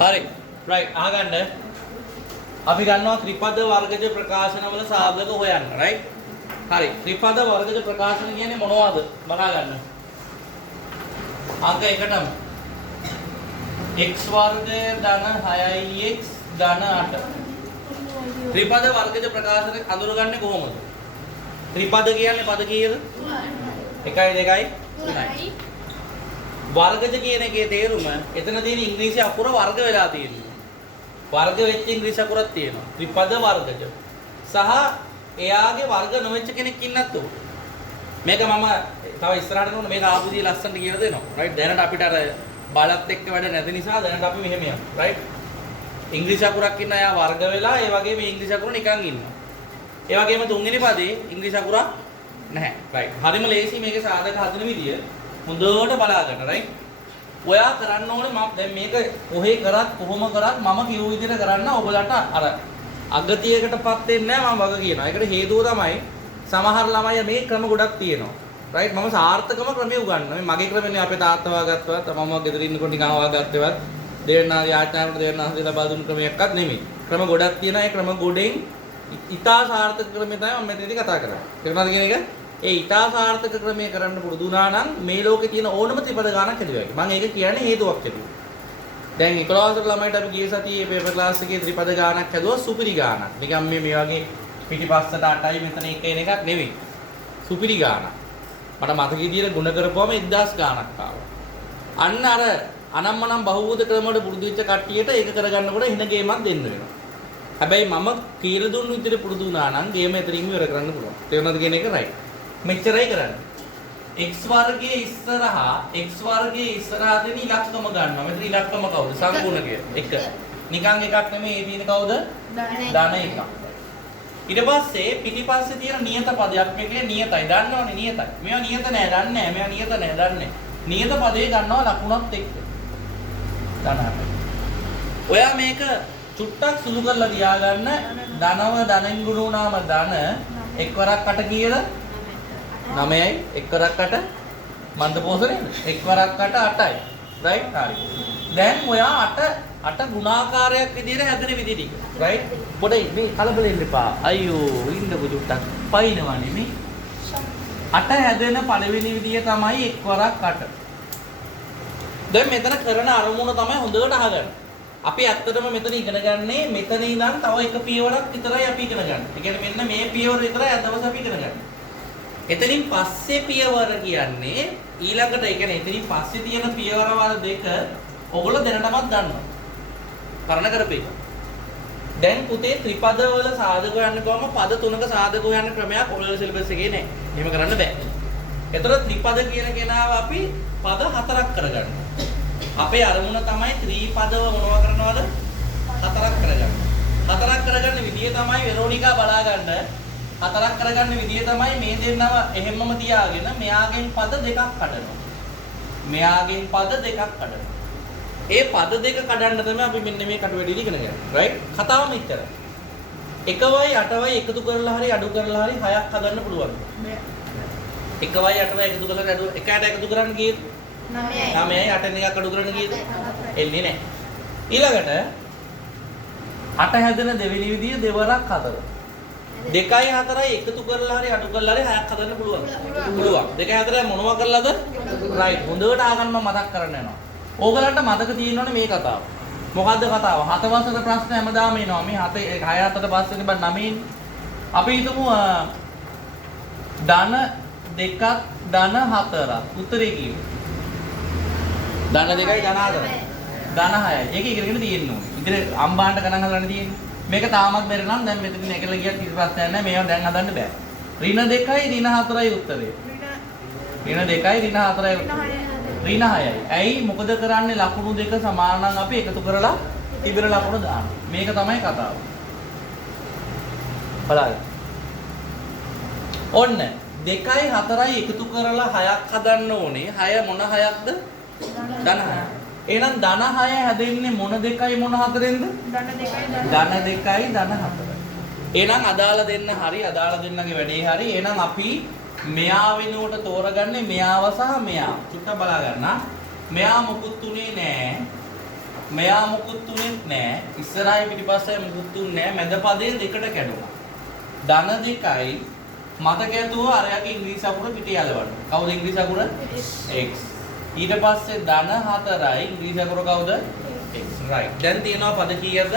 හරි රයිට් අහගන්න අපි ගන්නවා ත්‍රිපද වර්ගජ ප්‍රකාශනවල සාධක හොයන්න රයිට් හරි ත්‍රිපද වර්ගජ ප්‍රකාශන කියන්නේ මොනවද බලා ගන්න අංක 1ටම x වර්ගය ධන 6x ධන 8 ත්‍රිපද වර්ගජ ප්‍රකාශන අඳුරගන්නේ කොහොමද ත්‍රිපද කියන්නේ පද කීයද 1 2 3යි වර්ගජ කියන එකේ තේරුම එතන තියෙන ඉංග්‍රීසි අකුර වර්ග වෙලා තියෙනවා. වර්ග වෙච්ච ඉංග්‍රීසි අකුරක් තියෙනවා. ත්‍රිපද වර්ගජ. සහ එයාගේ වර්ග නොවෙච්ච කෙනෙක් ඉන්නත් ඕන. මේක මම තව ඉස්සරහට නෝන මේක ආපුදී ලස්සනට කියලා දෙනවා. රයිට් දැනට අපිට අර බලත් එක්ක වැඩ නැති නිසා දැනට අපි මෙහෙම යනවා. රයිට් ඉංග්‍රීසි අකුරක් ඉන්න එයා වර්ග වෙලා ඒ වගේ මේ ඉංග්‍රීසි අකුර නිකන් ඉන්නවා. ඒ වගේම තුන්වෙනි පදේ ඉංග්‍රීසි අකුරක් නැහැ. රයිට් හරිම ලේසි මේකේ සාධක හදන විදිය. හොඳට බලා ගන්න රයිට්. ඔයා කරන්න ඕනේ මම දැන් මේක කොහේ කරත් කොහොම කරත් මම කියු විදිහට කරන්න ඔයගලන්ට අර අගතියකටපත් වෙන්නේ නැහැ මම වග කියනවා. ඒකට හේතුව තමයි සමහර ළමයි මේ ක්‍රම ගොඩක් තියෙනවා. රයිට් මම සාර්ථකම ක්‍රමය උගන්වනවා. මේ මගේ ක්‍රමනේ අපේ තාත්තා වාගත්තවත් මම ගෙදර ඉන්නකොට නිකන් වාගත්තවත් දෙන්නා යාඥාවට දෙන්නා ලබා දුන්න ක්‍රමයක්වත් නෙමෙයි. ක්‍රම ගොඩක් තියෙනවා. ඒ ක්‍රම ගොඩෙන් ඉතා සාර්ථක ක්‍රමය තමයි මම මෙතනදී කතා කරන්නේ. තේරුණාද කියන එක? ඒ ඉතා සාර්ථක ක්‍රමය කරන්න පුරුදු වුණා නම් මේ ලෝකේ තියෙන ඕනම ත්‍රිපද ගානක් හැදුවා. මම ඒක කියන්නේ හේතුවක් ඇතුව. දැන් 11 ළමයිට අපි ගිය සතියේ පේපර් ක්ලාස් එකේ ත්‍රිපද ගානක් හැදුවා සුපිරි ගානක්. නිකන් මේ වගේ පිටිපස්සට 8යි මෙතන 1 එන එකක් නෙවෙයි. සුපිරි ගානක්. මට මතක විදියට ගුණ කරපුවම 1000 ගානක් ආවා. අන්න අර අනම්මනම් බහුබූත ක්‍රම වල පුරුදු වෙච්ච කට්ටියට ඒක කරගන්නකොට හින ගේමක් දෙන්න වෙනවා. හැබැයි මම කියලා දුන්නු විදියට පුරුදු වුණා නම් ගේම එතනින්ම ඉවර කරන්න පුළුවන්. තේරුණාද කියන එක රයිට්. මෙච්චරයි කරන්නේ. x වර්ගයේ ඉස්සරහා දෙන ඉලක්කම ගන්නවා. මෙතන ඉලක්කම කවුද? සංගුණකය. 1. නිකන් එකක් නෙමෙයි ඒ තියෙන කවුද? ධන 1. ඊට පස්සේ පිටිපස්සේ තියෙන නියත පදයක් මේකේ නියතයි. දන්නවනේ නියතයි. මේවා නියත නෑ දන්නේ නෑ. මේවා නියත නෑ දන්නේ. නියත පදේ ගන්නවා ලකුණත් එක්ක. ධන 8. ඔයා මේක චුට්ටක් සුළු කරලා තියාගන්න. ධනව ධනෙන් ගුණ වුණාම ධන එක්වරක් 8 කීයද? 9යි එක්වරක් 8 මන්ද පෝසරේද එක්වරක් 8 8යි රයිට් හරි දැන් ඔයා 8 ගුණාකාරයක් විදිහට හැදෙන විදිහ ටික රයිට් පොඩ්ඩයි මේ කලබල වෙන්න එපා අයියෝ ඉන්න පුදුට්ටක් පයින්වන්නේ මේ 8 හැදෙන පළවෙනි විදිය තමයි එක්වරක් 8 දැන් මෙතන කරන අරමුණ තමයි හොඳට අහගන්න අපි ඇත්තටම මෙතන ඉගෙන ගන්නේ මෙතන ඉඳන් තව එක පියවරක් විතරයි අපි ඉගෙන ගන්න. ඒ කියන්නේ මෙන්න මේ පියවර විතරයි අද දවසේ අපි ඉගෙන ගන්න. එතනින් පස්සේ පියවර කියන්නේ ඊළඟට ඒ කියන්නේ එතනින් පස්සේ තියෙන පියවරවල දෙක ඔයගොල්ලෝ දැනටමත් දන්නවා. කරන කරපේ. දැන් පුතේ ත්‍රිපද වල සාධක හොයන්න ගියාම පද තුනක සාධක හොයන්න ක්‍රමයක් ඔයගොල්ලෝ සිලබස් එකේ නැහැ. එහෙම කරන්න බෑ. ඒතර ත්‍රිපද කියන කෙනාව අපි පද හතරක් කරගන්නවා. අපේ අරමුණ තමයි ත්‍රිපදව මොනවා කරනවද? හතරක් කරගන්න. හතරක් කරගන්න විදිය තමයි වෙරෝනිකා බලා ගන්න. හතරක් කරගන්න විදිය තමයි මේ දෙන්නව එහෙම්මම තියාගෙන මෙයාගෙන් පද දෙකක් කඩනවා. මෙයාගෙන් පද දෙකක් කඩනවා. ඒ පද දෙක කඩන්න තමයි අපි මෙන්න මේ කටුවැඩිය ඉගෙන ගන්නේ. රයිට්? කතාව මෙච්චරයි. 1යි 8යි එකතු කරලා හරි අඩු කරලා හරි 6ක් හදන්න පුළුවන්. 1යි 8යි එකතු කරලා අඩු 1ට එකතු කරන්න ගියේ 9යි 8න් එකක් අඩු කරන්න ගියේද? එන්නේ නැහැ. ඊළඟට 8 හැදෙන දෙවෙනි විදිය දෙවරක් හදලා 2යි 4යි එකතු කරලා හරි අඩු කරලා හරි 6ක් හදන්න පුළුවන්. පුළුවන්. 2යි 4යි මොනවා කරලාද? රයිට්. හොඳට ආගන්න මම මතක් කරන්න යනවා. ඕගලන්ට මතක තියෙනවනේ මේ කතාව. මොකද්ද කතාව? 7 වසර ප්‍රශ්න හැමදාම එනවා. මේ 6 7ට පස්සේ තිබ්බ 9න් අපි හිතමු ධන 2ක් ධන 4ක්. උත්තරේ කීයද? ධන 2යි ධන 4යි. ධන 6යි. ඒක ඉගෙනගෙන තියෙන්න ඕනේ. ඉතින් අම්බාන්ට ගණන් හදන්න තියෙන්නේ. මේක තාමත් බැරි නම් දැන් මෙතන නැගලා ගියත් කිසි ප්‍රශ්නයක් නැහැ. මේවා දැන් හදන්න බෑ. ඍණ 2යි ඍණ 4යි උත්තරේ. ඍණ 2යි ඍණ 4යි උත්තරේ. ඍණ 6යි. ඇයි මොකද කරන්නේ ලකුණු දෙක සමාන නම් අපි එකතු කරලා තිබෙන ලකුණු දානවා. මේක තමයි කතාව. බලන්න. ඔන්න 2යි 4යි එකතු කරලා 6ක් හදන්න ඕනේ. 6 මොන 6ක්ද? ධන 6. එහෙනම් ධන 6 හැදෙන්නේ මොන 2යි මොන 4ෙන්ද? ධන 2යි ධන 4යි. එහෙනම් අදාළ දෙන්න හරි අදාළ දෙන්නගේ වැඩේ හරි. එහෙනම් අපි මෙයා වෙනුවට තෝරගන්නේ මෙයාව සහ මෙයා. චුට්ටක් බලා ගන්න. මෙයා මොකුත් උනේ නෑ. මෙයා මුකුත් තුනෙත් නැහැ. ඉස්සරහයි පිටිපස්සයි මුකුත් තුන්නේ නැහැ. මැද පදේ දෙකට කැඩුනා. ධන දෙකයි මතක ඇතුව අරයාගේ ඉංග්‍රීසි අකුර පිටේ යලවන්න. කවුද ඉංග්‍රීසි අකුර? x. ඊට පස්සේ ධන 4යි ඉංග්‍රීසි අකුර කවුද? x. right. දැන් තියෙනවා පද කීයද?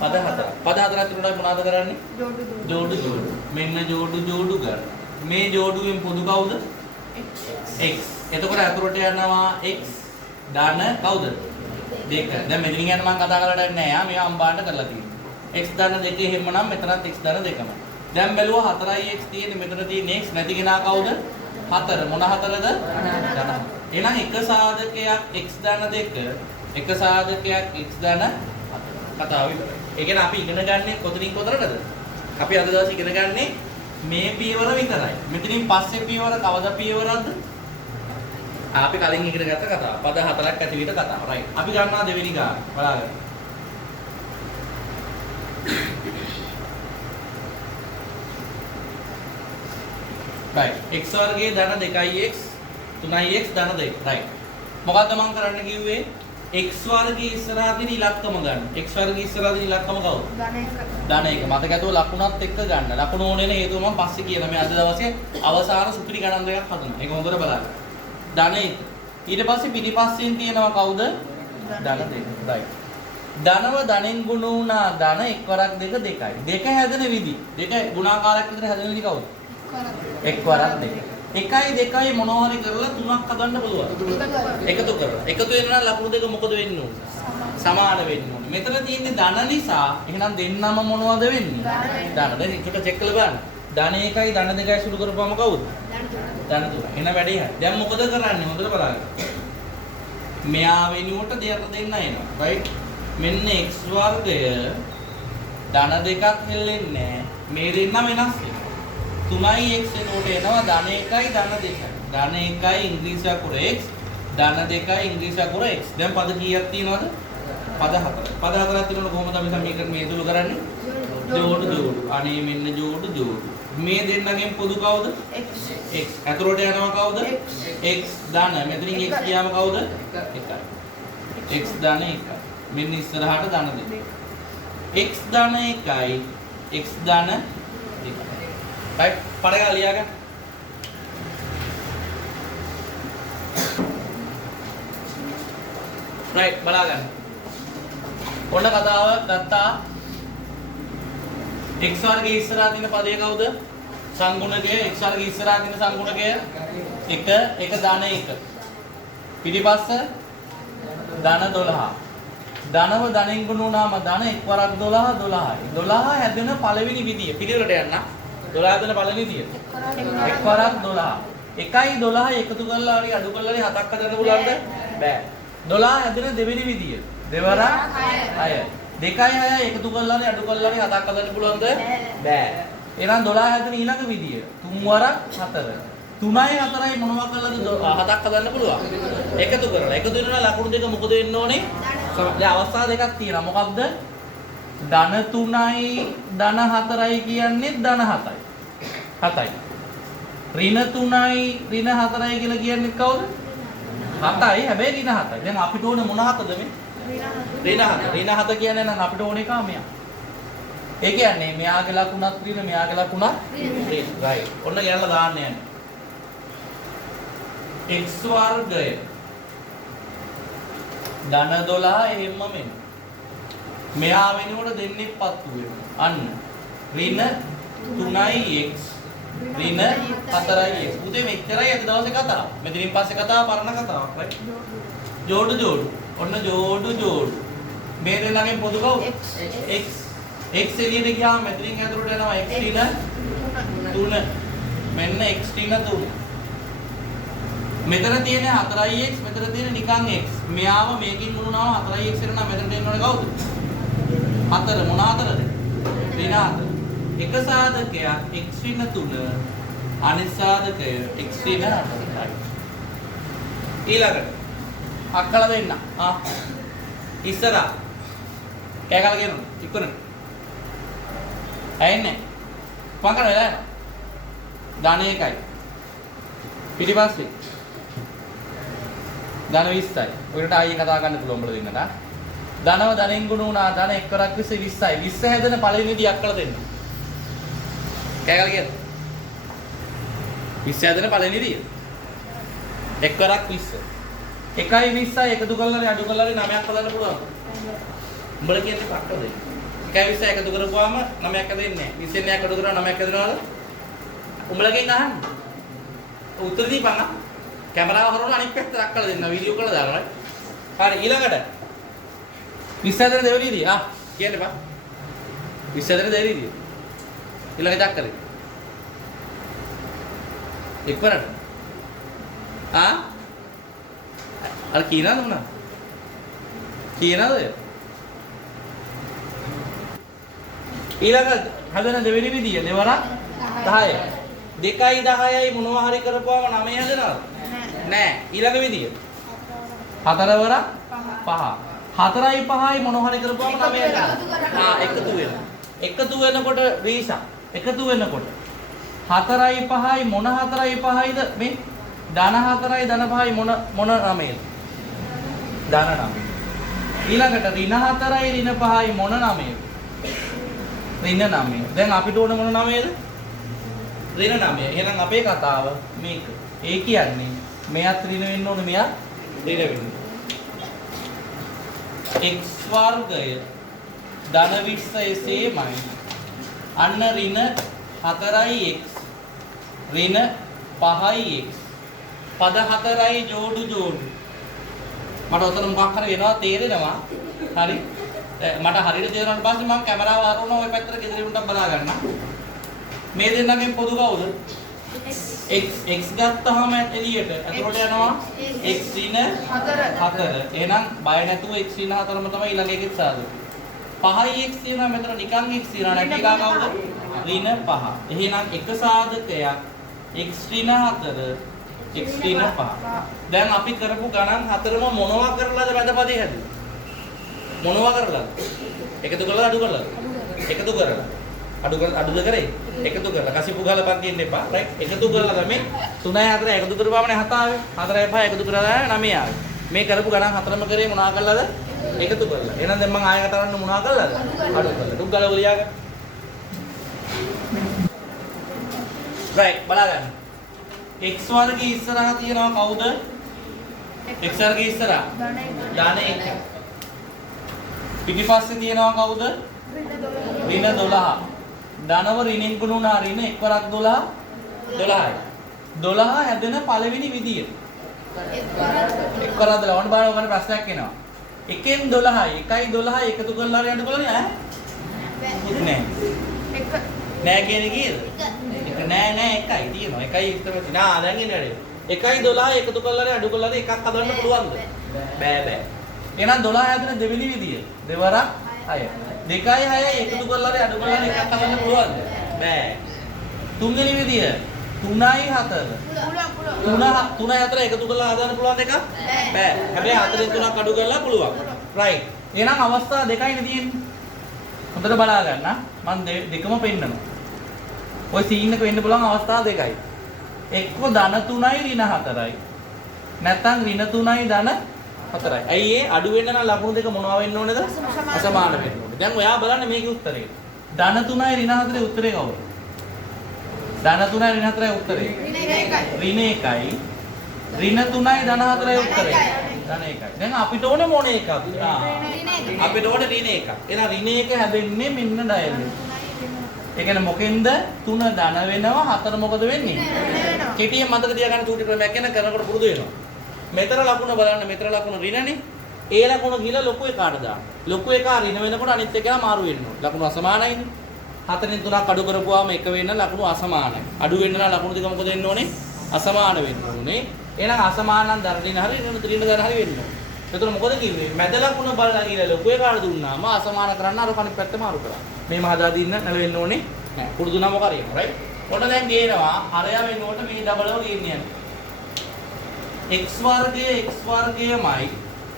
පද 4ක්. පද 4ක් තිබුණා මොනවද කරන්නේ? ජෝඩු. මෙන්න ජෝඩු ගන්න. මේ ජෝඩුවෙන් පොදු කවුද? x. එතකොට අතුරට යනවා x ධන කවුද? 2. දැන් මෙතනින් යන මම කතා කරලා නැහැ. යා මේවා අම්බාන්න කරලා තියෙනවා. x ධන 2 එහෙමනම් මෙතනත් x ධන 2ම. දැන් බැලුවා 4x තියෙන්නේ මෙතන තියෙන්නේ x නැති කෙනා කවුද? 4. මොන 4ද? ධන. එහෙනම් එක සාධකයක් x ධන 2 එක සාධකයක් x ධන 4. කතාව ඉවරයි. ඒ කියන්නේ අපි ඉගෙන ගන්නේ කොතනින් කොතනටද? අපි අද දවසේ ඉගෙන ගන්නේ මේ පියවර විතරයි. මෙතනින් පස්සේ පියවර කවද පියවරක්ද? අපි කලින් ඉගෙන ගත්ත කතාව. පද 4ක් ඇති විදිහට කතාව. right. අපි ගන්නවා දෙවෙනි ගාන. බලන්න. right. x වර්ගයේ ධන 2x 3x ධන 2. right. මොකද්ද මම කරන්න කිව්වේ? x වර්ගයේ ඉස්සරහා තියෙන ඉලක්කම ගන්න. x වර්ගයේ ඉස්සරහා තියෙන ඉලක්කම කවුද? ධන 1. මතක ඇතුව ලකුණත් එක්ක ගන්න. ලකුණ ඕනේ නේ හේතුව මම පස්සේ කියන මේ අද දවසේ අවසාන සුපිරි ගණන් දෙකක් හදනවා. ඒක හොඳට බලන්න. ධන 1. ඊට පස්සේ පිටිපස්සෙන් තියෙනවා කවුද? ධන 2. right. ධනව ධනෙන් ගුණ වුණා ධන එක් වරක් දෙක 2යි. දෙක හැදෙන විදි. දෙක ගුණාකාරයක් විතර හැදෙන විදි කවුද? එක් වරක් දෙක. 1යි 2යි මොනවා හරි කරලා 3ක් හදන්න පුළුවන්. එකතු කරලා. එකතු වෙනවා නම් ලකුණු දෙක මොකද වෙන්න ඕන? සමාන වෙන්න ඕන. මෙතන තියෙන්නේ ධන නිසා එහෙනම් දෙන්නම මොනවද වෙන්නේ? ධන. දැන් චුට්ට චෙක් කරලා බලන්න. ධන 1යි ධන 2යි සුළු කරපුවම කවුද? ධන 3. එන වැඩේ හරි. දැන් මොකද කරන්නේ? හොඳට බලන්න. මෙයා වෙනුවට දෙයට දෙන්න එනවා. right? මෙන්න x වර්ගය ධන දෙකක් හෙල්ලෙන්නේ නැහැ. මේ දෙන්නම වෙනස් වෙනවා. 3x එනකොට එනවා ධන 1යි ධන 2යි. ධන 1යි ඉංග්‍රීසි අකුර x ධන 2යි ඉංග්‍රීසි අකුර x. දැන් පද කීයක් තියෙනවද? පද 4. පද 4ක් තියෙනකොට කොහොමද අපි සමීකරණ මේ දුරු කරන්නේ? ජෝඩු. අනේ මෙන්න ජෝඩු. මේ දෙන්නගෙන් පොදු කවුද? x. අතුරට යනවා කවුද? x ධන. මෙතනින් x ගියාම කවුද? 1යි. x ධන 1යි. මෙන්න ඉස්සරහට ධන 2. x ධන 1යි x ධන 2යි. right. පඩගා ලියා ගන්න. right. බලා ගන්න. ඔන්න කතාව ගත්තා. x වර්ගයේ ඉස්සරහා තියෙන පදේ කවුද? සංගුණකය. x වර්ගයේ ඉස්සරහා තියෙන සංගුණකය 1 ධන 1. පිටිපස්ස ධන 12. ධනව ධනෙන් ගුණ වුණාම ධන එක් වරක් 12 12යි. 12 හැදෙන පළවෙනි විදිය. පිළිවෙලට යන්න. 12 හැදෙන පළවෙනි විදිය. එක් වරක් 12. 1යි 12යි එකතු කරලා හරි අඩු කරලා හරි 7ක් හදන්න පුළුවන්ද? බෑ. 12 හැදෙන දෙවෙනි විදිය. දෙවරක් 6. 2යි 6යි එකතු කරලා හරි අඩු කරලා හරි 7ක් හදන්න පුළුවන්ද? බෑ. එහෙනම් 12 හැදෙන ඊළඟ විදිය. 3 වරක් 4. 3යි 4යි මොනවා කළාද 7ක් හදන්න පුළුවන්. එකතු කරලා. එකතු වෙනවා ලකුණු දෙක මොකද වෙන්න ඕනේ? දැන් අවස්ථා දෙකක් තියෙනවා. මොකක්ද? ධන 3යි ධන 4යි කියන්නේ ධන 7යි. 7යි. ඍණ 3යි ඍණ 4යි කියලා කියන්නේ කවුද? 7යි. හැබැයි ඍණ 7යි. දැන් අපිට ඕනේ මොන 7ද මේ? ඍණ 7. ඍණ 7 කියන්නේ නම් අපිට ඕනේ කා මෙයා. ඒ කියන්නේ මෙයාගේ ලකුණක් ඍණ මෙයාගේ ලකුණක් ඍණ. right. ඔන්න ගෑනලා දාන්න යන්නේ. x වර්ගය ධන 12 එහෙම්ම මෙන්න. මෙහා වෙනකොට දෙන්නෙක් පත්තු වෙනවා. අන්න. ඍණ 3යි x ඍණ 4යි x. උදේ මෙච්චරයි අද දවසේ කතාව. මෙතනින් පස්සේ කතාව පරණ කතාවක් right. ජෝඩු. ඔන්න ජෝඩු. මේ දෙන්නගෙන් පොදු කවුද? x. x එළියට ගියාම මෙතනින් ඇතුළට යනවා x ඍණ 3. මෙන්න x ඍණ 3. මෙතන තියෙන 4x මෙතන තියෙන නිකන් x. මෙයාව මේකින් ගුණුනාම 4x වෙන නම් මෙතන දෙන්න ඕනේ කවුද? 4 මොන 4ද? ඍණ 4. එක සාධකයක් x ඍණ 3 අනිත් සාධකය x ඍණ 4යි. ඊළඟට අක්කලා දෙන්න. ඉස්සරහ. කෑගල කියනවා. ඉක්කොනේ. ඇයින්නේ? පංකන වෙලා යනවා. ධන 1යි. පිටිපස්සේ ධන 20යි. ඔයකට ආයෙ කතා කරන්න පුළුවන් උඹලා දෙන්නට. ධනව ධනෙන් ගුණ වුණා ධන එක්වරක් 20 20යි 20 හැදෙන පළවෙනි විදියක් කළා දෙන්න. කෑගල කියන්න. 20 හැදෙන පළවෙනි විදිය. එක්වරක් 20. 1යි 20යි එකතු කරලා අඩු කරලා 9ක් හදන්න පුළුවන්. උඹලා කියන්නේ පක්ක දෙන්න. 1යි 20යි එකතු කරපුවාම 9ක් හදෙන්නේ නැහැ. 20 න් එකතු කරලා 9ක් හදනවද? උඹලගෙන් අහන්න. උත්තර දීපන්. කැමරාව හරවන අනිත් පැත්තට අක්කලා දෙන්න වීඩියෝ කරලා දානවා. හරි ඊළඟට 20 හැදෙන දෙවෙනි විදිය. කියන්න බා. 20 හැදෙන දෙවෙනි විදිය. ඊළඟට අක්කලේ. එක්වරට. අර කියනද මොනවා? කියනද? ඊළඟ හදන දෙවෙනි විදිය දෙවරක් 10යි. 2යි 10යි මොනවා හරි කරපුවාම 9 හැදෙනවද? නෑ. ඊළඟ විදිය. 4 වරක් 5. 4යි 5යි මොනවා හරි කරපුවාම 9 හැදෙනවා. එකතු වෙනවා. එකතු වෙනකොට රීෂා. එකතු වෙනකොට 4යි 5යි මොන 4යි 5යිද මේ? ධන 4යි ධන 5යි මොන 9ද? ධන 9. ඊළඟට ඍණ 4යි ඍණ 5යි මොන 9ද? ඍණ 9. දැන් අපිට ඕන මොන 9ද? ඍණ 9. එහෙනම් අපේ කතාව මේක. ඒ කියන්නේ මෙයත් ඍණ වෙන්න ඕනේ මෙයත් ඍණ වෙන්න. x වර්ගය ධන 20 එසේමයි. අන්න ඍණ 4යි x ඍණ 5යි x පද 4යි ජෝඩු මට උතන මොකක් හරි වෙනවා තේරෙනවා හරි මට හරියට තේරුණාට පස්සේ මම කැමරාව හරවනවා ওই පැත්තට ගෙදර උන්ට බලා ගන්න මේ දෙන්නගෙන් පොදු කවුද x ගත්තාම එළියට එතකොට යනවා x ඍණ 4 එහෙනම් බය නැතුව x ඍණ 4ම තමයි ඊළඟ එකෙත් සාදු 5යි x තියෙනවා මෙතන නිකන් x තියෙනවා නැති එක කවුද ඍණ 5 එහෙනම් එක සාධකයක් x ඍණ 4 x ඍණ 5 දැන් අපි කරපු ගණන් හතරම මොනවා කරලාද වැදපදේ හැදුවේ මොනවා කරලාද එකතු කරලා අඩු කරලාද එකතු කරලා අඩුද කරේ එකතු කරලා කසිපු ගාලපන් කියන්න එපා රයිට් එකතු කරලා තමයි 3 4 එකතු කරපුවාමනේ 7 ආවේ 4 5 එකතු කරලා 9 ආවේ මේ කරපු ගණන් හතරම කරේ මොනවා කරලාද එකතු කරලා එහෙනම් දැන් මම ආයෙ කතා කරන්න මොනවා කරලාද අඩු කරලා දුක් ගාලා ඔලියාගෙන රයිට් බලන්න x වර්ගයේ ඉස්සරහා තියෙනවා කවුද x වර්ගයේ ඉස්සරහා ධන 1 පිටිපස්සේ තියෙනවා කවුද ඍණ 12 ධනව ඍණෙන් ගුණ වුණා ඍණ එක්වරක් 12 12යි 12 හැදෙන පළවෙනි විදිය එක්වරක් 12 වань බලන්න ඔයගොල්ලෝ ප්‍රශ්නයක් එනවා එකෙන් 12යි 1යි 12යි එකතු කරලා හරි අඩු කරලා ඈ නෑ එක නෑ කියන්නේ කීයද එක නෑ එකයි තියෙනවා එකයි විතරම තියෙනවා දැන් එන්නේ නේද 1යි 12 එකතු කරලා හරි අඩු කරලා හරි එකක් හදන්න පුළුවන්ද බෑ එහෙනම් 12 හැදෙන දෙවෙනි විදිය දෙවරක් 6 2යි 6යි එකතු කරලා හරි අඩු කරලා හරි එකක් හදන්න පුළුවන්ද බෑ තුන්වෙනි විදිය 3යි 4 3 4 එකතු කරලා හදන්න පුළුවන් එකක් බෑ හැබැයි 4න් 3ක් අඩු කරලා පුළුවන් රයිට් එහෙනම් අවස්ථා දෙකයිනේ තියෙන්නේ හොඳට බලා ගන්න මම දෙකම පෙන්නනවා ඔය සීන් එක වෙන්න පුළුවන් අවස්ථා දෙකයි එක්ක ධන 3යි ඍණ 4යි නැත්නම් ඍණ 3යි ධන 4යි අයි ඒ අඩු වෙන්න නම් ලකුණු දෙක මොනවා වෙන්න ඕනේද අසමාන වෙන්න ඕනේ දැන් ඔයා බලන්න මේකේ උත්තරේ ධන 3යි ඍණ 4යි උත්තරේ කවුද ධන 3යි ඍණ 4යි උත්තරේ ඍණ 1යි ඍණ 3යි ධන 4යි උත්තරේ ධන 1යි දැන් අපිට ඕනේ මොන එකක්ද අපිට ඕනේ ඍණ 1ක් එහෙනම් ඍණ 1 හැදෙන්නේ මෙන්න ඩයල් එක ඒ කියන්නේ මොකෙන්ද 3 ධන වෙනවා 4 මොකද වෙන්නේ කෙටියෙන් මතක තියාගන්න චූටි ක්‍රමයක් ගැන කරනකොට පුරුදු වෙනවා මෙතන ලකුණ බලන්න මෙතන ලකුණ ඍණනේ ඒ ලකුණ ගිහලා ලොකු එකාට දාන්න ලොකු එකා ඍණ වෙනකොට අනිත් එකා මාරු වෙන්න ඕනේ ලකුණු අසමානයිනේ 4න් 3ක් අඩු කරපුවාම එක වෙන්න ලකුණු අසමානයි අඩු වෙන්න නම් ලකුණු දෙක මොකද වෙන්න ඕනේ අසමාන වෙන්න ඕනේ එහෙනම් අසමාන නම් දරලින හරි ඍණ ත්‍රිණ දර හරි වෙන්න ඕනේ එතකොට මොකද කිව්වේ මැද ලකුණ බලලා ගිහලා ලොකු එකාට දුන්නාම අසමාන කරන්න අර කණි පැත්ත මාරු කරා මේ මහදා දින්න නැලෙන්න ඕනේ නෑ පුරුදු නම් මොකද හරියනවා රයිට් ඔන්න දැන් ගේනවා අරයා වෙනකොට මේ ඩබලව ගේන්න යනවා x වර්ගයමයි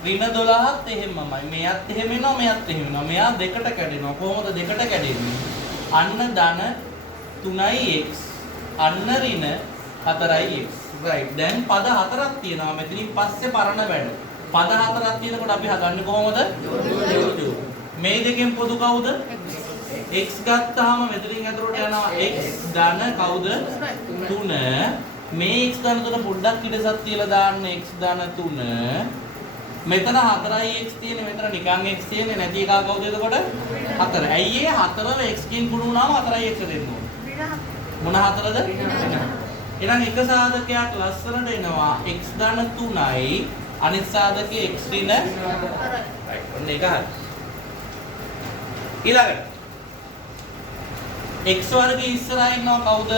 ඍණ 12ත් එහෙමමයි මෙයත් එහෙම වෙනවා මෙයත් එහෙම වෙනවා මෙයා දෙකට කැඩෙනවා කොහොමද දෙකට කැඩෙන්නේ අන්න ධන 3යි x අන්න ඍණ 4යි x right දැන් පද හතරක් තියෙනවා මෙතනින් පස්සේ පරණ වැඩ පද හතරක් තියෙනකොට අපි හදන්නේ කොහොමද? ජෝඩු. මේ දෙකෙන් පොදු කවුද? x ගත්තාම මෙතනින් ඇතුළට යනවා x ධන කවුද? 3. මේ x ධන 3 පොඩ්ඩක් ඉඩසක් තියලා දාන්න x ධන 3. මෙතන 4යි x තියෙන්නේ, මෙතන නිකන් x තියෙන්නේ නැති එක කවුද එතකොට? 4. ඇයි ඒ 4ව x කින් කුණු වුණාම 4යි x දෙන්න ඕනේ. මොන 4ද? එහෙනම් එක සාධකයක් ලස්සනට එනවා x ධන 3යි අනිත් සාධකයේ x ඍණ 4යි. ඔන්න ඒක හරි. ඊළඟට x වර්ගයේ ඉස්සරහා ඉන්නවා කවුද?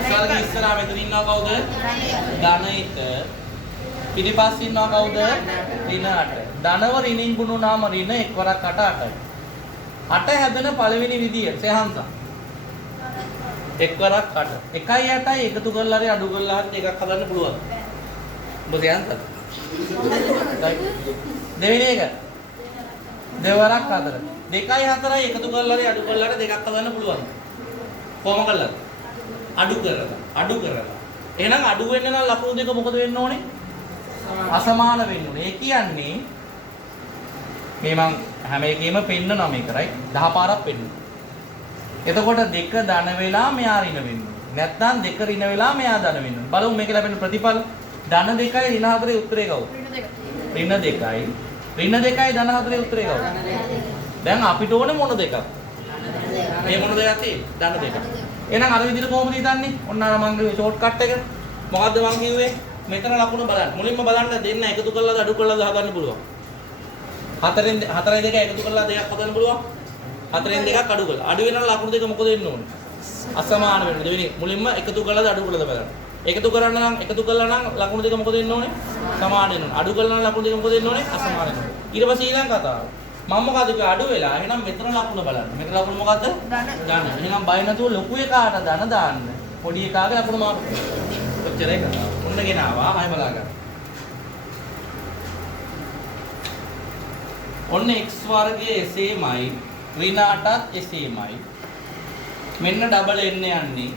x වර්ගයේ ඉස්සරහා මෙතන ඉන්නවා කවුද? ධන 1. පිටිපස්සේ ඉන්නවා කවුද? ඍණ 8. ධනව ඍණින් ගුණ වුණාම ඍණ එක් වරක් 8 8යි. 8 හැදෙන පළවෙනි විදිය සෙහන්සා. එක් වරක් 8. 1යි 8යි එකතු කරලා හරි අඩු කරලා හරි එකක් හදන්න පුළුවන්. ඔබ සෙහන්සා. දෙවෙනි එක. දෙවරක් 4. 2යි 4යි එකතු කරලා හරි අඩු කරලා හරි දෙකක් හදන්න පුළුවන්. කොහොම කළාද? අඩු කරලා. එහෙනම් අඩු වෙන්න නම් ලකුණු දෙක මොකද වෙන්න ඕනේ? අසමාන වෙන්න ඕනේ. ඒ කියන්නේ මේ මං හැම එකෙම පෙන්නනවා මේක right 10 පාරක් පෙන්නනවා. එතකොට දෙක ධන වෙලා මෙයා ඍණ වෙන්න ඕනේ. නැත්නම් දෙක ඍණ වෙලා මෙයා ධන වෙන්න ඕනේ. බලමු මේක ලැබෙන ප්‍රතිඵල. ධන 2යි ඍණ 4ේ උත්තරේ කවුද? ඍණ 2යි. ඍණ 2යි ධන 4ේ උත්තරේ කවුද? දැන් අපිට ඕනේ මොන දෙකක්? මේ මොන දෙකක් තියෙන්නේ? ධන දෙක. එහෙනම් අර විදිහට කොහොමද හිතන්නේ? ඔන්න අර මං කිව්වේ ෂෝට් කට් එක. මොකද්ද මං කිව්වේ? මෙතන ලකුණ බලන්න. මුලින්ම බලන්න දෙන්න එකතු කරලාද අඩු කරලාද හදන්න පුළුවන්. 4යි 2 එකතු කරලා දෙකක් හදන්න පුළුවන්. 4න් 2ක් අඩු කරලා. අඩු වෙනවා ලකුණු දෙක මොකද වෙන්න ඕනේ? අසමාන වෙන්න. දෙවෙනි මුලින්ම එකතු කරලාද අඩු කරලාද බලන්න. එකතු කරන්න නම් එකතු කළා නම් ලකුණු දෙක මොකද වෙන්න ඕනේ? සමාන වෙන්න ඕනේ. අඩු කළා නම් ලකුණු දෙක මොකද වෙන්න ඕනේ? අසමාන වෙන්න ඕනේ. ඊට පස්සේ ඊළඟ කතාව. මම මොකද කිව්වේ අඩු වෙලා. එහෙනම් මෙතන ලකුණ බලන්න. මෙතන ලකුණ මොකද්ද? ධන. එහෙනම් බය නැතුව ලොකු එකාට ධන දාන්න. පොඩි එකාගේ ලකුණ මාරු කරන්න. ඔච්චරයි කතාව. ඔන්න ගෙනාවා. ආයෙ බලා ගන්න. ඔන්න x වර්ගයේ එසේමයි ඍණ 8ත් එසේමයි. මෙන්න ඩබල් එන්න යන්නේ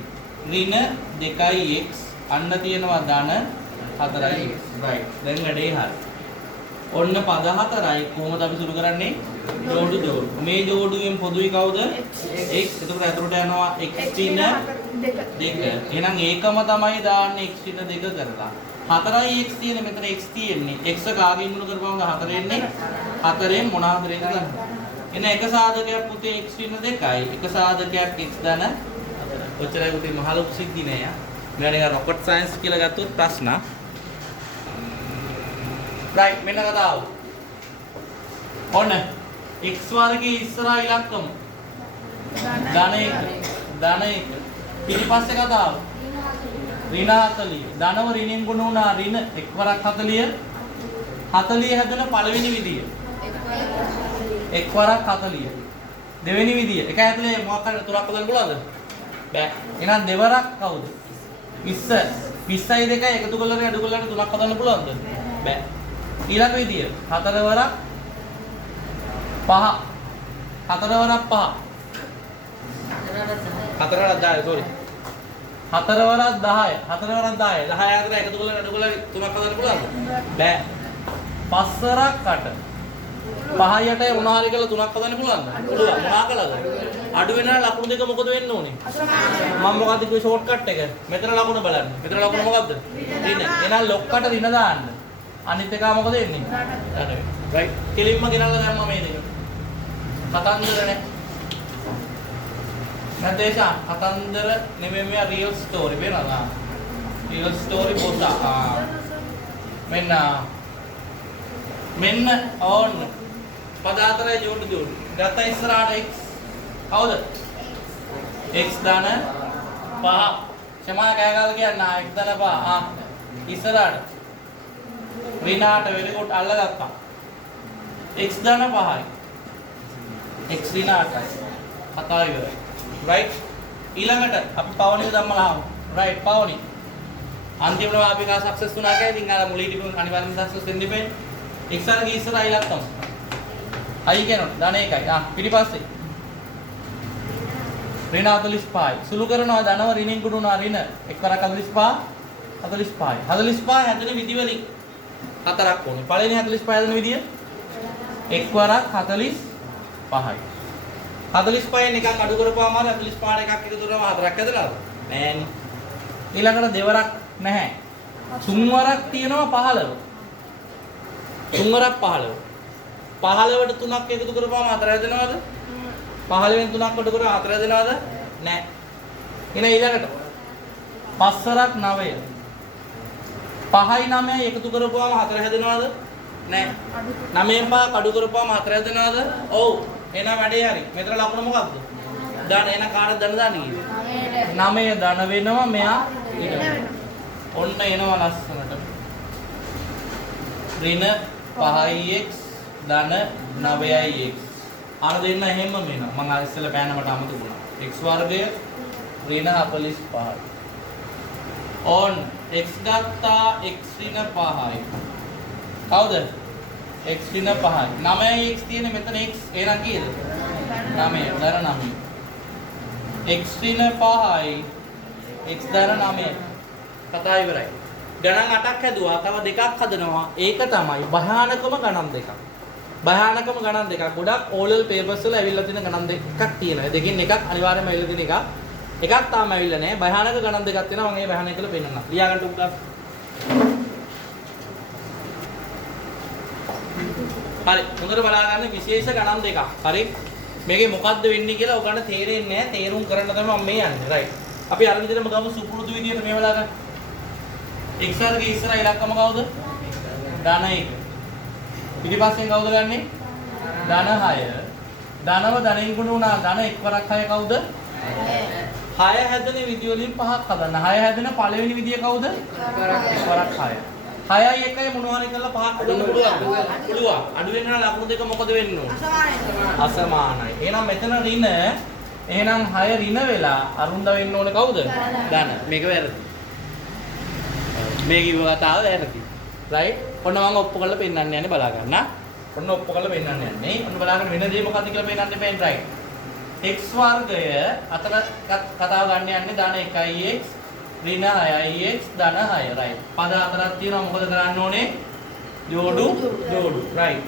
ඍණ 2යි x අන්න තියෙනවා ධන 4යි x. right. දැන් වැඩේ හරි. ඔන්න පද 4යි කොහොමද අපි සුළු කරන්නේ? ජෝඩු. මේ ජෝඩුවෙන් පොදුයි කවුද? x. එතකොට අතට යනවා x ඍණ 2. එහෙනම් ඒකම තමයි දාන්නේ x ඍණ 2 කරලා. 4යි x තියෙන්නේ මෙතන x තියෙන්නේ. x කාගෙන් මුල කරපුවම 4 එන්නේ. 4ෙන් මොනවාද රේද ගන්න. එන එක සාධකයක් පුතේ x ඍණ 2යි. එක සාධකයක් x ධන 4. ඔච්චරයි පුතේ මහ ලොකු සිද්ධි නෑ යා. මෙයා නිකන් රොකට් සයන්ස් කියලා ගත්තොත් ප්‍රශ්න. right මෙන්න කතාව. ඔන්න x වර්ගයේ ඉස්සරහා ඉලක්කම ධන 1. පිටිපස්සේ කතාව ඍණ 40. ධනව ඍණෙන් ගුණ වුණා ඍණ එක් වරක් 40. 40 හැදෙන පළවෙනි විදිය. එක් වරක් 40. දෙවෙනි විදිය. එක ඇතුලේ මොකක් හරි තුනක් හදන්න පුළුවන්ද? බෑ. එහෙනම් දෙවරක් කවුද? 20. 20යි 2යි එකතු කරලා අඩු කරලා තුනක් හදන්න පුළුවන්ද? බෑ. ඊළඟ විදිය. 4 වරක් 5. 4 වරක් 5. 4 වරක් 10 sorry. 4 වරක් 10. 4 වරක් 10. 10 අතර එකතු කරලා අඩු කරලා තුනක් හදන්න පුළුවන්ද? බෑ. 5 වරක් 8. 5යි 8යි මොනවා හරි කරලා තුනක් හදන්න පුළුවන්ද? පුළුවන්. මොනවා කළාද? අඩු වෙනා ලකුණු දෙක මොකද වෙන්න ඕනේ? මම මොකද්ද කිව්වේ ෂෝට් කට් එක? මෙතන ලකුණ බලන්න. මෙතන ලකුණ මොකද්ද? ඍණ. එහෙනම් ලොක්කට ඍණ දාන්න. අනිත් එක මොකද වෙන්නේ? ධන. right. කෙලින්ම ගෙනල්ලා දැම්මම මේ දෙක. කතන්දර නේ. නැදේශා කතන්දර නෙමෙයි මේ රියල් ස්ටෝරි වෙනවා. රියල් ස්ටෝරි පොත. මෙන්න ඕන්න පද 4යි ජෝඩු. ගත්ත ඉස්සරහට x කවුද? x ධන 5. සමාන කෑගාලා කියන්න x ධන 5. ඉස්සරහට ඍණ 8 වෙලකොට අල්ලගත්තා. x ධන 5යි. x ඍණ 8යි. කතාව ඉවරයි. right. ඊළඟට අපි පවණිය ධම්මලා ආමු. right පවණි. අන්තිමට අපි කා සක්සස් වුණා කියලා ඉතින් අර මුලින් තිබුණ අනිවාර්යෙන් සක්සස් වෙන්න ඉපේ. x වර්ගයේ ඉස්සරහා ඉලක්කම. i කියනොත් ධන 1යි. පිටිපස්සේ ඍණ 45යි. සුළු කරනවා ධනව ඍණින් ගුණ වුණා ඍණ. එක්වරක් 45. 45යි. 45 හැදෙන විදි වලින් හතරක් ඕනේ. පළවෙනි 45 දෙන විදිය x වරක් 45යි. 45න් එකක් අඩු කරපුවාම 45ට එකක් එකතු කරාම හතරක් ඇදලාද? නෑනේ. ඊළඟට දෙවරක් නැහැ. තුන් වරක් තියෙනවා 15. තුන් වරක් 15. 15ට තුනක් එකතු කරපුවාම හතර හැදෙනවද? 15න් තුනක් එකතු කරා හතර හැදෙනවද? නෑ. එන ඊළඟට 5 වරක් 9. 5යි 9යි එකතු කරපුවාම හතර හැදෙනවද? නෑ. 9න් 5 කඩු කරපුවාම හතර හැදෙනවද? ඔව්. එහෙනම් වැඩේ හරි. මෙතන ලකුණ මොකක්ද? ධන. එහෙනම් කාටද ධන දාන්නේ කිව්වේ? 9 ධන වෙනවා මෙයා ඍණ වෙනවා. ඔන්න එනවා ලස්සනට. ඍණ 5x ධන 9x. අර දෙන්න එහෙම වෙනවා. මම අර ඉස්සෙල්ලා පෑන මට අමතක වුණා. x වර්ගය ඍණ 45යි. on x ගත්තා x ඍණ 5යි. කවුද? x ඍණ 5යි. 9x තියෙන්නේ මෙතන x. එහෙනම් කීයද? 9. ධන 9. x ඍණ 5යි. x ධන 9. කතා ඉවරයි. ගණන් 8ක් හැදුවා. තව දෙකක් හදනවා. ඒක තමයි භයානකම ගණන් දෙකක්. භයානකම ගණන් දෙකක්. ගොඩක් ඕලල් පේපර්ස් වල ඇවිල්ලා තියෙන ගණන් දෙකක් තියෙනවා. ඒ දෙකෙන් එකක් අනිවාර්යයෙන්ම ඇවිල්ලා තියෙන එකක්. එකක් තාම ඇවිල්ලා නැහැ. භයානක ගණන් දෙකක් තියෙනවා. මම මේ භයානක කියලා පෙන්නන්නම්. ලියා ගන්න උග්ගා. හරි. හොඳට බලා ගන්න විශේෂ ගණන් දෙකක්. හරි. මේකේ මොකද්ද වෙන්නේ කියලා ඔයගොල්ලන්ට තේරෙන්නේ නැහැ. තේරුම් කරන්න තමයි මම මේ යන්නේ. රයිට්. අපි අර විදිහටම ගමු සුපුරුදු විදිහට මේ බලා ගන්න. x වර්ගයේ ඉස්සර ඉලක්කම කවුද? ධන 1. පිටිපස්සෙන් කවුද ගන්නෙ? ධන 6. ධනව ධනෙන් ගුණ වුණා. ධන 1 වරක් 6 කවුද? 6 හැදෙන විදිය වලින් පහක් හදන්න. 6 හැදෙන පළවෙනි විදිය කවුද? 1 වරක් 6. 6යි 1යි මොනවා හරි කරලා පහක් හදන්න පුළුවන්ද? පුළුවන්. අඩු වෙන ලකුණු දෙක මොකද වෙන්න ඕන? අසමානයි. එහෙනම් මෙතන ඍණ එහෙනම් 6 ඍණ වෙලා අරුන්ද වෙන්න ඕනේ කවුද? ධන. මේක වැරදි. මේ කිව්ව කතාව වැරදි. රයිට්? ඔන්න මම ඔප්පු කරලා පෙන්නන්න යන්නේ බලා ගන්න. ඔන්න ඔප්පු කරලා පෙන්නන්න යන්නේ. ඔන්න බලාගෙන වෙන දේ මොකද්ද කියලා පෙන්නන්න දෙපෙන් රයිට්. x වර්ගය අතර කතාව ගන්න යන්නේ ධන 1x ඍණ 6x ධන 6 රයිට්. පද හතරක් තියෙනවා මොකද කරන්න ඕනේ? ජෝඩු රයිට්.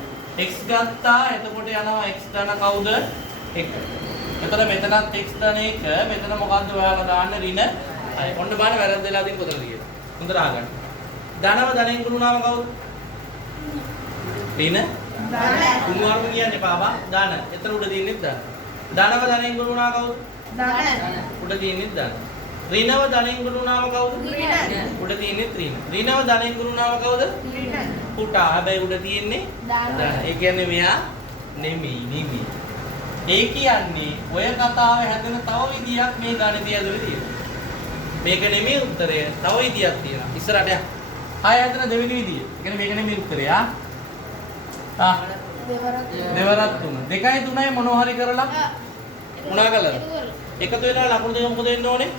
x ගත්තා එතකොට යනවා x ධන කවුද? 1. එතකොට මෙතනත් x ධන 1 මෙතන මොකද්ද ඔයාලා දාන්නේ ඍණ 6. ඔන්න බලන්න වැරද්දලා තියෙන කොතනද කියලා. හොඳට අහගන්න. ධනව ධනෙන් ගුණ වුණාම කවුද? ඍණ ධන. කුමාරම කියන්නේ පාපා ධන. එතන උඩ තියෙන්නේ ධන. ධනව ධනෙන් ගුණ වුණා කවුද? ධන. උඩ තියෙන්නේ ධන. ඍණව ධනෙන් ගුණ වුණාම කවුද? ඍණ. උඩ තියෙන්නේ ඍණ. ඍණව ධනෙන් ගුණ වුණාම කවුද? ඍණ. පුටා. හැබැයි උඩ තියෙන්නේ ධන. ඒ කියන්නේ මෙයා නෙමෙයි. ඒ කියන්නේ ඔය කතාවේ හැදෙන තව විදියක් මේ ගණිතය ඇතුලේ තියෙනවා. මේක නෙමෙයි උත්තරය. තව විදියක් තියෙනවා. ඉස්සරහට යන්න. 6 හැදෙන දෙවෙනි විදිය. ඒ කියන්නේ මේක නෙමෙයි උත්තරය. දෙවරක් 3. 2යි 3යි මොනවා හරි කරලා මොනවා කළාද? එකතු වෙලා ලකුණු දෙක මොකද වෙන්න ඕනේ?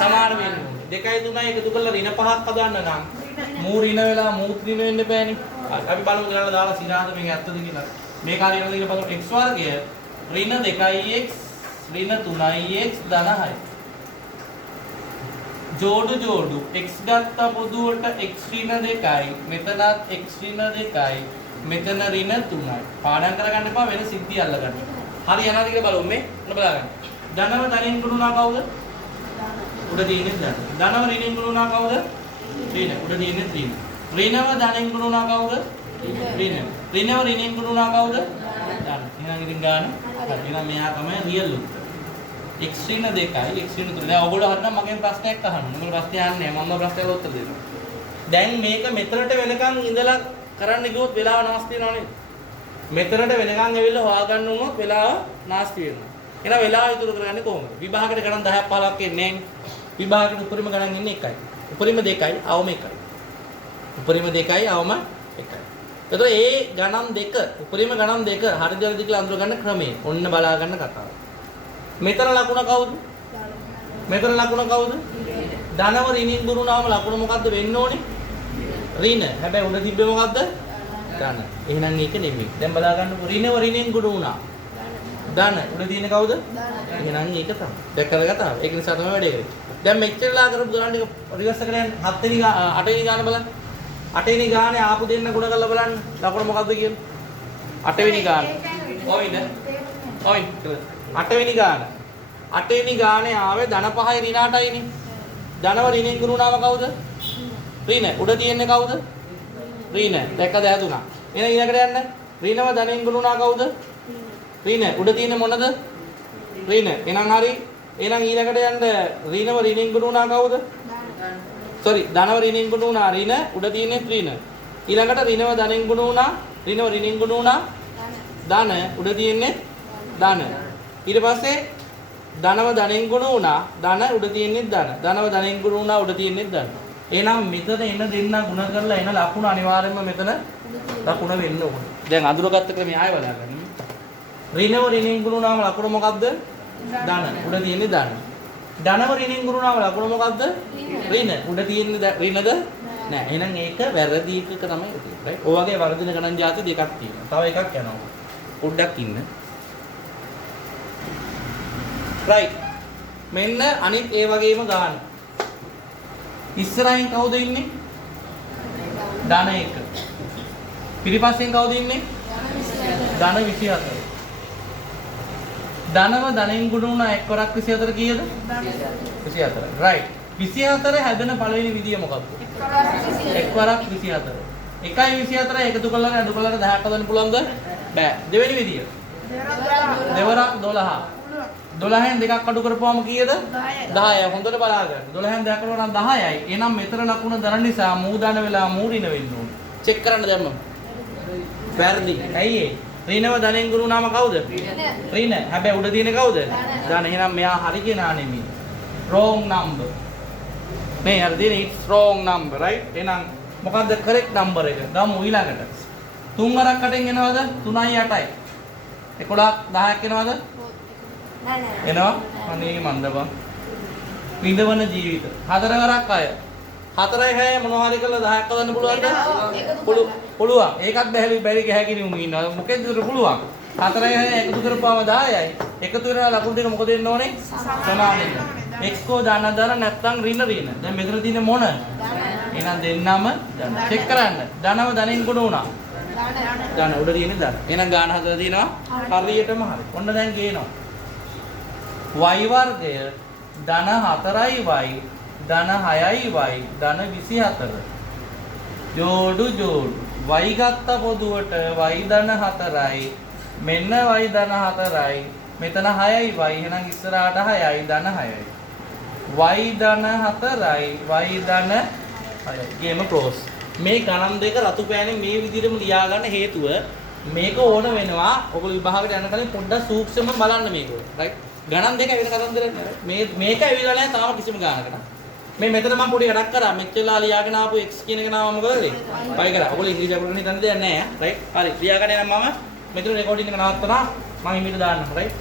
සමාන වෙන්න ඕනේ. 2යි 3යි එකතු කරලා ඍණ 5ක් හදන්න නම් මූ ඍණ වෙලා මූත් ඍණ වෙන්න බෑනේ. අපි බලමු ගණන දාලා සිරාද මේක ඇත්තද කියලා. මේක හරියට දෙන්න බලමු x වර්ගය ඍණ 2x ඍණ 3x ධන 6. ජෝඩු x ගත්ත පොදුවට x ඍණ 2යි මෙතනත් x ඍණ 2යි මෙතන ඍණ 3යි. පාඩම් කරගන්න එපා වෙන සිද්ධි අල්ලගන්න. හරි යනවාද කියලා බලමු මේ. ඔන්න බලන්න. ධනව ධනෙන් ගුණ වුණා කවුද? උඩ තියෙන්නේ ධන. ධනව ඍණෙන් ගුණ වුණා කවුද? ඍණ. උඩ තියෙන්නේ ඍණ. ඍණව ධනෙන් ගුණ වුණා කවුද? ඍණ. ඍණව ඍණෙන් ගුණ වුණා කවුද? ධන. එහෙනම් ඉතින් ගන්න. හරි. එහෙනම් මෙයා තමයි රියල් උත්තර. x ඍණ 2යි x ඍණ 3. දැන් ඔයගොල්ලෝ හරිනම් මගෙන් ප්‍රශ්නයක් අහන්න. ඔයගොල්ලෝ ප්‍රශ්නේ අහන්නේ නැහැ. මම ප්‍රශ්නයට උත්තර දෙනවා. දැන් මේක මෙතනට වෙනකන් ඉඳලා කරන්න ගියොත් වෙලාව නාස්ති වෙනවා නේද? මෙතනට වෙනකන් ඇවිල්ලා හොයාගන්න උනොත් වෙලාව නාස්ති වෙනවා. එහෙනම් වෙලාව ඉතුරු කරගන්නේ කොහොමද? විභාගයට ගණන් 10ක් 15ක් එන්නේ නැහැ. විභාගයට උපරිම ගණන් ඉන්නේ 1යි. උපරිම 2යි අවම 1යි. උපරිම 2යි අවම 1යි. එතකොට ඒ ගණන් දෙක උපරිම ගණන් දෙක හරිද වැරදිද කියලා අඳුර ගන්න ක්‍රමය. ඔන්න බලා ගන්න කතාව. මෙතන ලකුණ කවුද? මෙතන ලකුණ කවුද? ධනව ඍණින් ගුණුනාම ලකුණ මොකද්ද වෙන්න ඕනේ? ඍණ. හැබැයි උඩ තිබ්බේ මොකද්ද? ධන. එහෙනම් ඒක නෙමෙයි. දැන් බලා ගන්නකො ඍණව ඍණෙන් ගුණුනා. ධන. උඩ තියෙන්නේ කවුද? ධන. එහෙනම් ඒක තමයි. දැක්කද කතාව? ඒක නිසා තමයි වැඩේ කරේ. දැන් මෙච්චරලා කරපු ගණන් ටික රිවර්ස් එකට යන්න 7 වෙනි 8 වෙනි ගාන බලන්න. 8 වෙනි ගානේ ආපු දෙන්න ගුණ කරලා බලන්න. ලකුණ මොකද්ද කියන්නේ? 8 වෙනි ගාන. ඔයිද? ඔයි. 8 වෙනි ගාන. 8 වෙනි ගානේ ආවේ ධන 5යි ඍණ 8යිනේ. ධනව ඍණෙන් ගුණ වුණාම කවුද? ඍණ. උඩ තියෙන්නේ කවුද? ඍණ. දැක්කද හැදුනා. එහෙනම් ඊළඟට යන්න. ඍණව ධනෙන් ගුණ වුණා කවුද? ඍණ. උඩ තියෙන්නේ මොනද? ඍණ. එහෙනම් හරි. එහෙනම් ඊළඟට යන්න ඍණව ඍණෙන් ගුණ වුණා කවුද? sorry ධනව ඍණෙන් ගුණ වුණා ඍණ. උඩ තියෙන්නේ ඍණ. ඊළඟට ඍණව ධනෙන් ගුණ වුණා ඍණව ඍණෙන් ගුණ වුණා ධන. උඩ තියෙන්නේ ධන. ඊට පස්සේ ධනව ධනෙන් ගුණ වුණා ධන. උඩ තියෙන්නේ ධන. ධනව ධනෙන් ගුණ වුණා උඩ තියෙන්නේ ධන. එහෙනම් මෙතන එන දෙන්න ගුණ කරලා එන ලකුණ අනිවාර්යයෙන්ම මෙතන ලකුණ වෙන්න ඕනේ. දැන් අඳුරගත්ත ක්‍රමය ආයෙ බලන්න. ඍණව ඍණෙන් ගුණ වුණාම ලකුණ මොකද්ද? ධන. උඩ තියෙන්නේ ධන. ධනව ඍණෙන් ගුණ වුණාම ලකුණ මොකද්ද? ඍණ. උඩ තියෙන්නේ ඍණද? නෑ. එහෙනම් ඒක වැරදි එකක තමයි තියෙන්නේ. රයිට්. ඔය වගේ වර්ධන ගණන් જાති දෙකක් තියෙනවා. තව එකක් යනවා. පොඩ්ඩක් ඉන්න. රයිට්. මෙන්න අනිත් ඒ වගේම ගාන. ඉස්සරහින් කවුද ඉන්නේ? ධන 1. පිටිපස්සෙන් කවුද ඉන්නේ? ධන 24. ධනව ධනෙන් ගුණ වුණා එක් වරක් 24 කීයද? 24. රයිට්. 24 හැදෙන පළවෙනි විදිය මොකක්ද? එක් වරක් 24. 1යි 24 එකතු කරලා අඩු කරලා 10ක් හදන්න පුළුවන්ද? බෑ. දෙවෙනි විදිය. දෙවරක් 12. 12න් දෙකක් අඩු කරපුවම කීයද? 10යි. හොඳට බලා ගන්න. 12න් දෙකක් කරනවා නම් 10යි. එහෙනම් මෙතන ලකුණ දරන නිසා මූ දන වෙලා මූ ඍණ වෙන්න ඕනේ. චෙක් කරන්න දැම්මම. වැරදි. ඇයි ඒ? ඍණව ධනෙන් ගුණ වුණාම කවුද? ඍණ. හැබැයි උඩ තියෙන්නේ කවුද? ධන. එහෙනම් මෙයා හරි කෙනා නෙමෙයි. wrong number. මේ හරි තියෙන්නේ it's wrong number right? එහෙනම් මොකද්ද correct number එක? ගමු ඊළඟට. 3 වරක් 8න් එනවද? 3යි 8යි. 11ක් 10ක් එනවද? එනවා. අනේ මන්ද බං. විඳවන ජීවිත. 4 වරක් 6. 4යි 6 මොනවා හරි කරලා 10ක් හදන්න පුළුවන්ද? පුළුවන්. ඒකත් බැරි ගැහැකිනි උන් ඉන්නවා. මොකෙන්ද පුළුවන්? 4යි 6 එකතු කරපුවාම 10යි. එකතු වෙනා ලකුණු ටික මොකද වෙන්න ඕනේ? සමාන වෙන්න. x කෝ ධන නැත්නම් ඍණ ඍණ. දැන් මෙතන තියෙන්නේ මොන? එහෙනම් දෙන්නම ධන. චෙක් කරන්න. ධනව ධනෙන් ගුණ වුණා. ධන උඩ තියෙන්නේ ධන. එහෙනම් ගාන හදලා තියෙනවා හරියටම හරි. ඔන්න දැන් ගේනවා. y වර්ගය ධන 4යි y ධන 6යි y ධන 24. ජෝඩු y ගත්ත පොදුවට y ධන 4යි මෙන්න y ධන 4යි මෙතන 6යි y එහෙනම් ඉස්සරහට 6යි ධන 6යි y ධන 4යි y ධන 6යි ගේම ක්ලෝස්. මේ ගණන් දෙක රතු පෑනේ මේ විදිහටම ලියා ගන්න හේතුව මේක ඕන වෙනවා ඔයගොල්ලෝ විභාගයට යන කලින් පොඩ්ඩක් සූක්ෂමව බලන්න මේක. රයිට්. ගණන් දෙක වෙන කතන්දරයක් නෑ. මේක ඇවිල්ලා නැහැ තාම කිසිම ගානකට. මේ මෙතන මම පොඩි වැඩක් කරා. මෙච්චරලා ලියාගෙන ආපු x කියන එක නම මොකද කරේ? පයි කරා. ඔයගොල්ලෝ ඉංග්‍රීසි අකුරු හිතන්න දෙයක් නෑ. රයිට්. හරි. ලියාගෙන යනම් මම මෙතන රෙකෝඩින් එක නවත්තනවා. මම ඉමේජ් දාන්නම්. රයිට්.